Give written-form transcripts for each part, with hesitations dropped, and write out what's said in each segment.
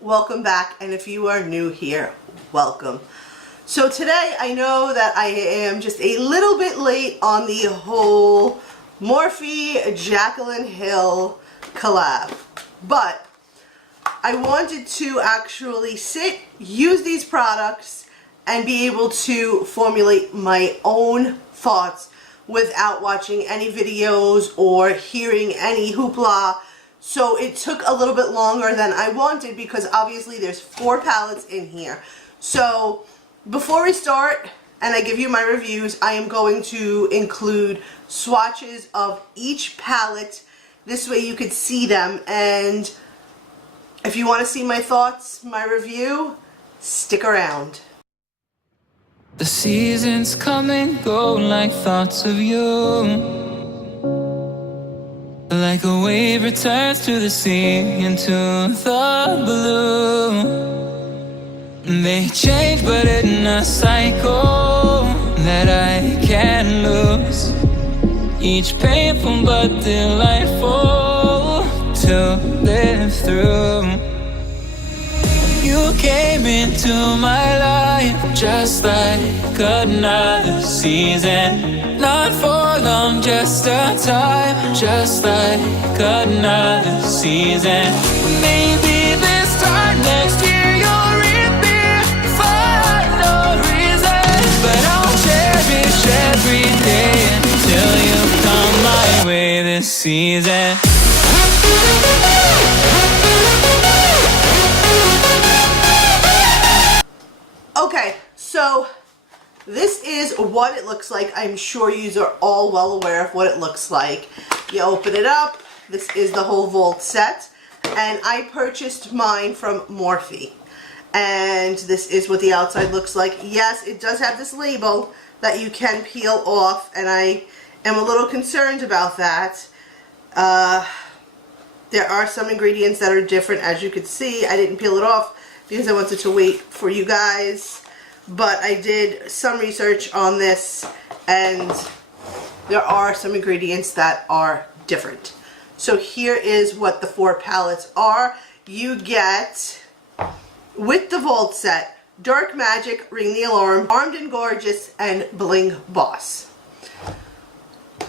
welcome back, and if you are new here, welcome. So today I know that I am just a little bit late on the whole Morphe Jaclyn Hill collab, but I wanted to actually use these products and be able to formulate my own thoughts without watching any videos or hearing any hoopla. So it took a little bit longer than I wanted because obviously there's 4 palettes in here. So before we start and I give you my reviews, I am going to include swatches of each palette. This way you could see them, and if you want to see my thoughts, my review, stick around. The seasons come and go like thoughts of you. Like a wave returns to the sea into the blue. They change but in a cycle that I can't lose. Each painful but delightful to live through. You came into my life just like another season. Not for long, just a time, just like another season. Maybe this time next year you'll reappear for no reason, but I'll cherish every day until you come my way this season. Okay, so this is what it looks like. I'm sure you are all well aware of what it looks like. You open it up. This is the whole vault set, and I purchased mine from Morphe, and this is what the outside looks like. Yes, it does have this label that you can peel off, and I am a little concerned about that. There are some ingredients that are different, as you could see. I didn't peel it off because I wanted to wait for you guys, but I did some research on this, and there are some ingredients that are different. So here is what the 4 palettes are. You get, with the vault set, Dark Magic, Ring the Alarm, Armed and Gorgeous, and Bling Boss.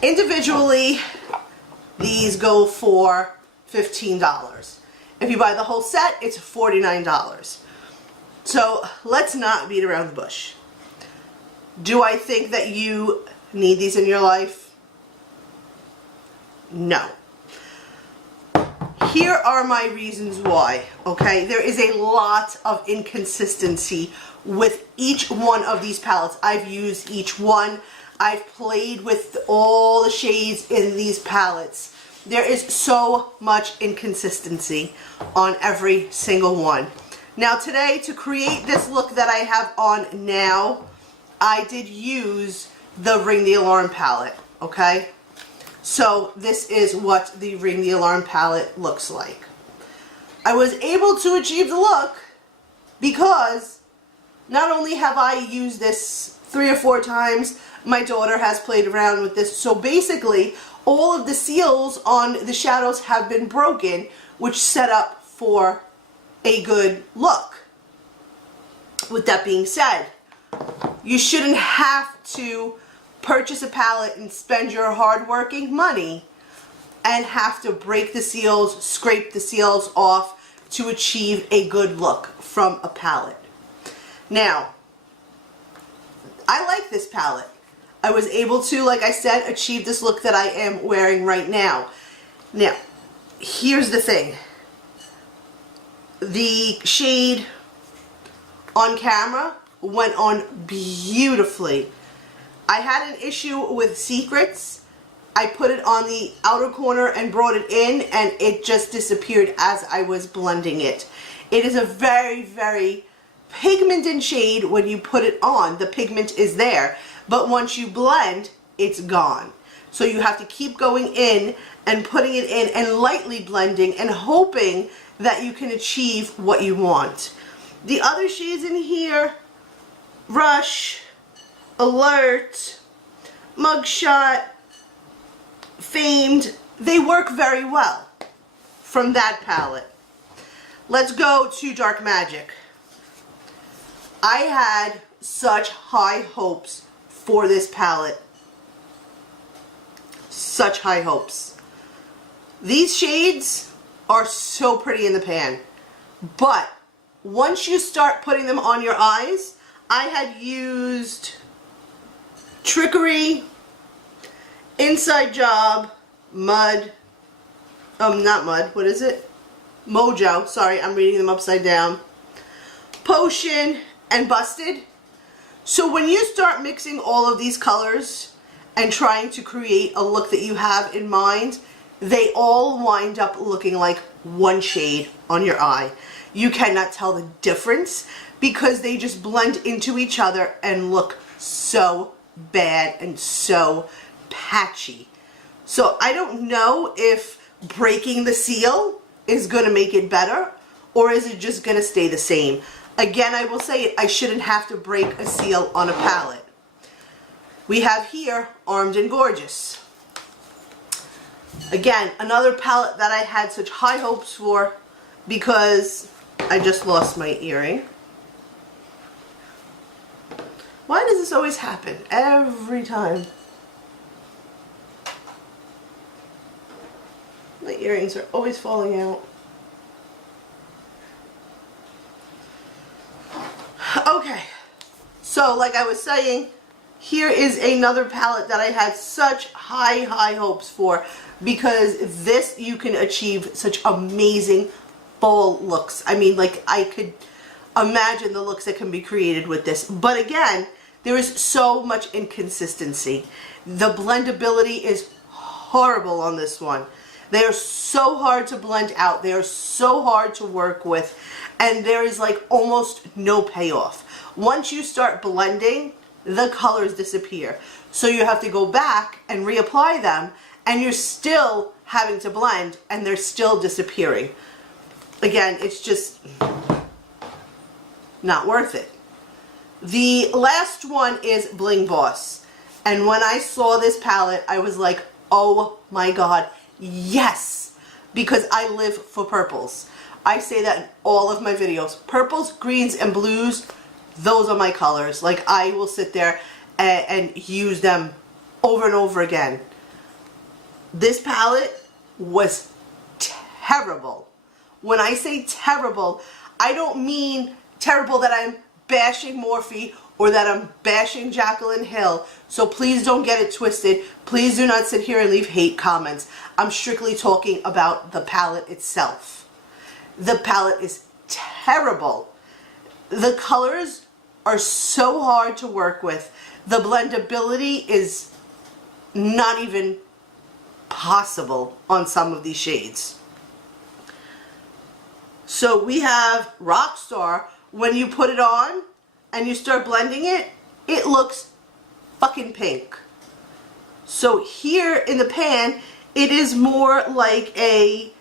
Individually, these go for $15. If you buy the whole set, it's $49. So let's not beat around the bush. Do I think that you need these in your life? No. Here are my reasons why, okay? There is a lot of inconsistency with each one of these palettes. I've used each one. I've played with all the shades in these palettes. There is so much inconsistency on every single one. Now today, to create this look that I have on now, I did use the Ring the Alarm palette, okay? So this is what the Ring the Alarm palette looks like. I was able to achieve the look because not only have I used this 3 or 4 times, my daughter has played around with this. So basically, all of the seals on the shadows have been broken, which set up for a good look. With that being said, you shouldn't have to purchase a palette and spend your hard-working money and have to break the seals, scrape the seals off to achieve a good look from a palette. Now, I like this palette. I was able to, like I said, achieve this look that I am wearing right now. Now, here's the thing. The shade on camera went on beautifully. I had an issue with Secrets. I put it on the outer corner and brought it in, and it just disappeared as I was blending it. It is a very, very pigmented shade when you put it on. The pigment is there, but once you blend, it's gone. So you have to keep going in and putting it in and lightly blending and hoping that you can achieve what you want. The other shades in here, Rush, Alert, Mugshot, Famed, they work very well from that palette. let's go to Dark Magic. I had such high hopes for this palette. Such high hopes. These shades are so pretty in the pan, but once you start putting them on your eyes, I had used Trickery, Inside Job, Mud, not Mud, what is it? Mojo, sorry, I'm reading them upside down, Potion, and Busted. So when you start mixing all of these colors and trying to create a look that you have in mind, they all wind up looking like one shade on your eye. You cannot tell the difference because they just blend into each other and look so bad and so patchy. So I don't know if breaking the seal is going to make it better, or is it just going to stay the same? Again, I will say I shouldn't have to break a seal on a palette. We have here Armed and Gorgeous. Again, another palette that I had such high hopes for because I just lost my earring. Why does this always happen? Every time. My earrings are always falling out. Okay, so like I was saying, here is another palette that I had such high hopes for because this you can achieve such amazing fall looks. I mean, like, I could imagine the looks that can be created with this. But again, there is so much inconsistency. The blendability is horrible on this one. They are so hard to blend out. They are so hard to work with. And there is like almost no payoff. Once you start blending, the colors disappear. So you have to go back and reapply them, and you're still having to blend, and they're still disappearing. Again, it's just not worth it. The last one is Bling Boss. And when I saw this palette, I was like, oh my God, yes! Because I live for purples. I say that in all of my videos. Purples, greens, and blues, those are my colors. Like, I will sit there and use them over and over again. This palette was terrible. When I say terrible, I don't mean terrible that I'm bashing Morphe or that I'm bashing Jaclyn Hill. So please don't get it twisted. Please do not sit here and leave hate comments. I'm strictly talking about the palette itself. The palette is terrible. The colors are so hard to work with. The blendability is not even possible on some of these shades. So we have Rockstar. When you put it on and you start blending it, it looks fucking pink. So here in the pan, it is more like a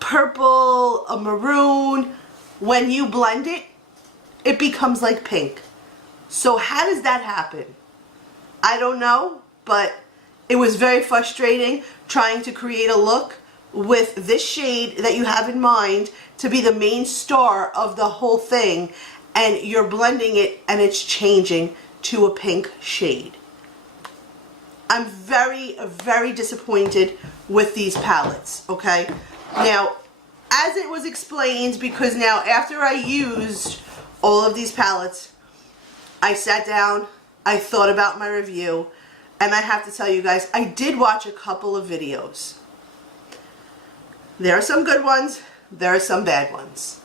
purple, a maroon. When you blend it, it becomes like pink. So how does that happen? I don't know, but it was very frustrating trying to create a look with this shade that you have in mind to be the main star of the whole thing, and you're blending it and it's changing to a pink shade. I'm very, very disappointed with these palettes, okay? Now, as it was explained, because now after I used all of these palettes, I sat down, I thought about my review, and I have to tell you guys, I did watch a couple of videos. There are some good ones, there are some bad ones.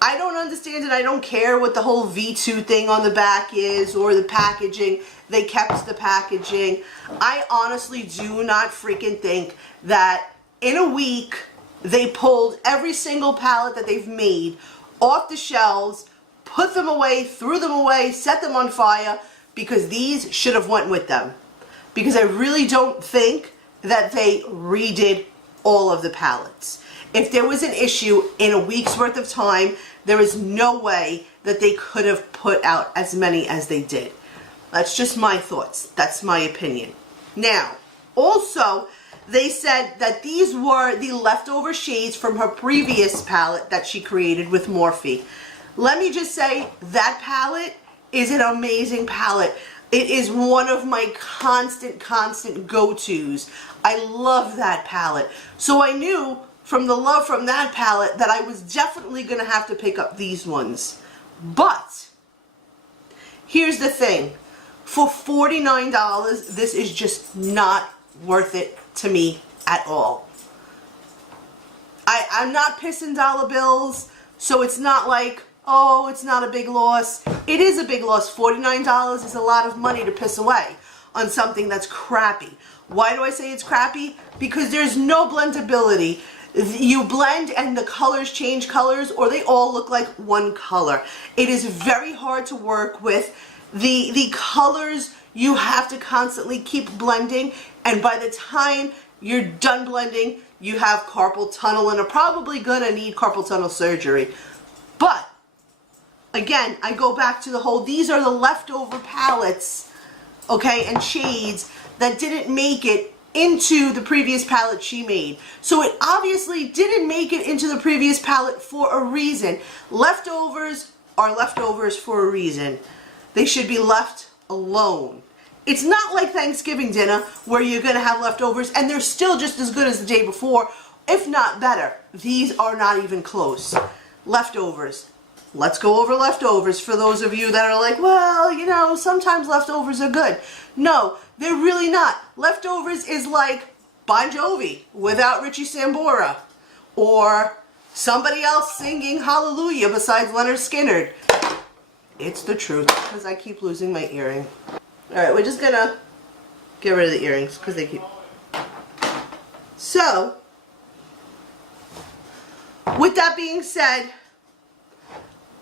I don't understand it. I don't care what the whole V2 thing on the back is or the packaging. They kept the packaging. I honestly do not freaking think that in a week they pulled every single palette that they've made off the shelves, put them away, threw them away, set them on fire, because these should have went with them. Because I really don't think that they redid all of the palettes. If there was an issue in a week's worth of time, there is no way that they could have put out as many as they did. That's just my thoughts. That's my opinion. Now, also, They said that these were the leftover shades from her previous palette that she created with Morphe. Let me just say, that palette is an amazing palette. It is one of my constant go-tos. I love that palette. So I knew from the love from that palette that I was definitely going to have to pick up these ones. But here's the thing. For $49, this is just not worth it to me at all. I'm not pissing dollar bills, so it's not like, oh, it's not a big loss. It is a big loss. $49 is a lot of money to piss away on something that's crappy. Why do I say it's crappy? Because there's no blendability. You blend and the colors change colors, or they all look like one color. It is very hard to work with. The colors, you have to constantly keep blending, and by the time you're done blending, you have carpal tunnel and are probably gonna need carpal tunnel surgery. But again, I go back to the whole, these are the leftover palettes, okay, and shades that didn't make it into the previous palette she made. So it obviously didn't make it into the previous palette for a reason. Leftovers are leftovers for a reason. They should be left alone. It's not like Thanksgiving dinner where you're going to have leftovers and they're still just as good as the day before, if not better. These are not even close. Leftovers. Let's go over leftovers for those of you that are like, well, you know, sometimes leftovers are good. No, they're really not. Leftovers is like Bon Jovi without Richie Sambora, or somebody else singing Hallelujah besides Leonard Skinner. It's the truth, because I keep losing my earring. Alright, we're just gonna get rid of the earrings because they keep... So, with that being said,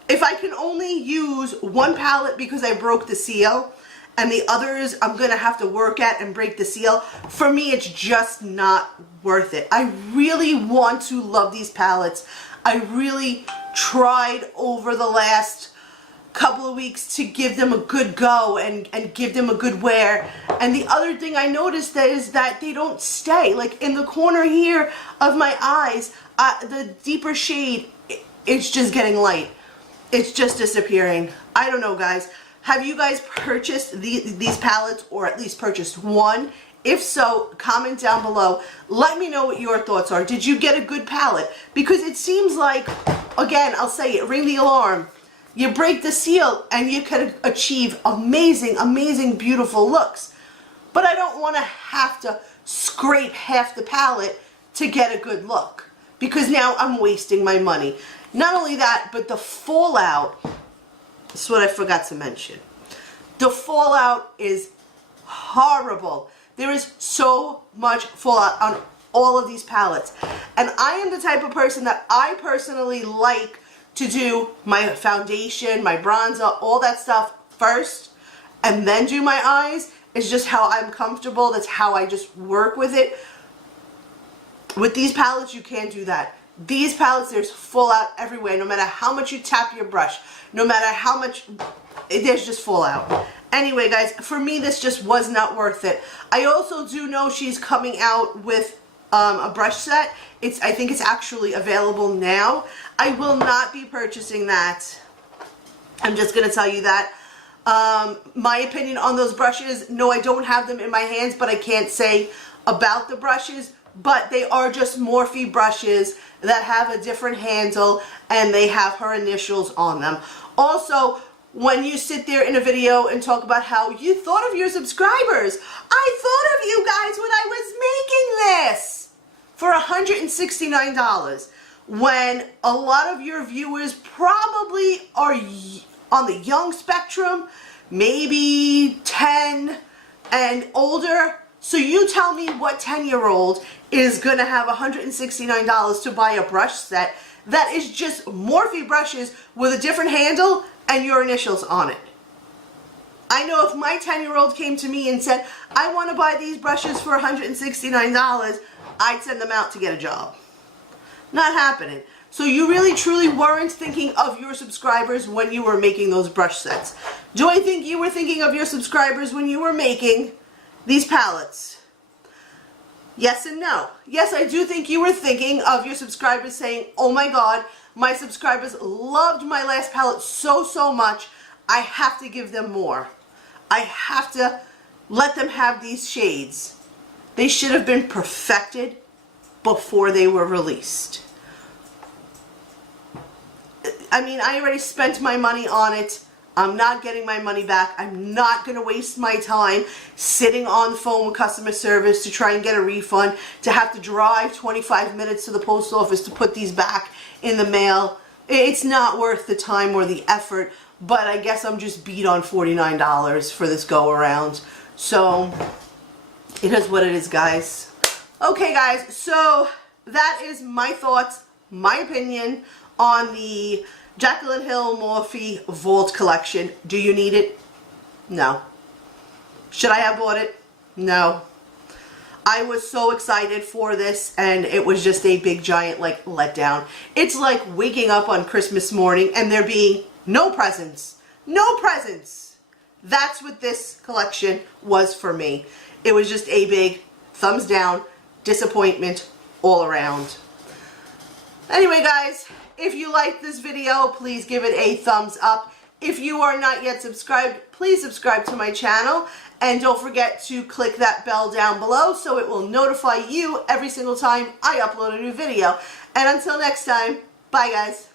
if I can only use one palette because I broke the seal, and the others I'm gonna have to work at and break the seal, for me it's just not worth it. I really want to love these palettes. I really tried over the last couple of weeks to give them a good go and give them a good wear. And the other thing I noticed is that they don't stay. Like in the corner here of my eyes, the deeper shade, it's just getting light. It's just disappearing. I don't know, guys. Have you guys purchased these palettes, or at least purchased one? If so, comment down below. Let me know what your thoughts are. Did you get a good palette? Because it seems like, again, I'll say it, ring the alarm. You break the seal and you can achieve amazing, beautiful looks. But I don't want to have to scrape half the palette to get a good look, because now I'm wasting my money. Not only that, but the fallout, this is what I forgot to mention. The fallout is horrible. There is so much fallout on all of these palettes. And I am the type of person that I personally like to do my foundation, my bronzer, all that stuff first, and then do my eyes. It's just how I'm comfortable. That's how I just work with it. With these palettes, you can't do that. These palettes, there's fallout everywhere. No matter how much you tap your brush, no matter how much, there's just fallout. Anyway, guys, for me, this just was not worth it. I also do know she's coming out with a brush set. I think it's actually available now. I will not be purchasing that. I'm just going to tell you that. My opinion on those brushes, no, I don't have them in my hands, but I can't say about the brushes. But they are just Morphe brushes that have a different handle, and they have her initials on them. Also, when you sit there in a video and talk about how you thought of your subscribers, I thought of you guys when I was making this for $169, when a lot of your viewers probably are on the young spectrum, maybe 10 and older. So you tell me what 10-year-old is going to have $169 to buy a brush set that is just Morphe brushes with a different handle and your initials on it. I know if my 10-year-old came to me and said, I want to buy these brushes for $169, I'd send them out to get a job. Not happening. So you really truly weren't thinking of your subscribers when you were making those brush sets. Do I think you were thinking of your subscribers when you were making these palettes? Yes and no. Yes, I do think you were thinking of your subscribers saying, oh my God, my subscribers loved my last palette so much, I have to give them more. I have to let them have these shades. They should have been perfected before they were released. I mean, I already spent my money on it. I'm not getting my money back. I'm not going to waste my time sitting on the phone with customer service to try and get a refund, to have to drive 25 minutes to the post office to put these back in the mail. It's not worth the time or the effort, but I guess I'm just beat on $49 for this go around. So it is what it is, guys. Okay, guys, so that is my thoughts, my opinion on the Jaclyn Hill Morphe Vault collection. Do you need it? No. Should I have bought it? No. I was so excited for this, and it was just a big giant like letdown. It's like waking up on Christmas morning and there being no presents. No presents. That's what this collection was for me. It was just a big thumbs down, disappointment all around. Anyway, guys, if you liked this video, please give it a thumbs up. If you are not yet subscribed, please subscribe to my channel. And don't forget to click that bell down below so it will notify you every single time I upload a new video. And until next time, bye guys.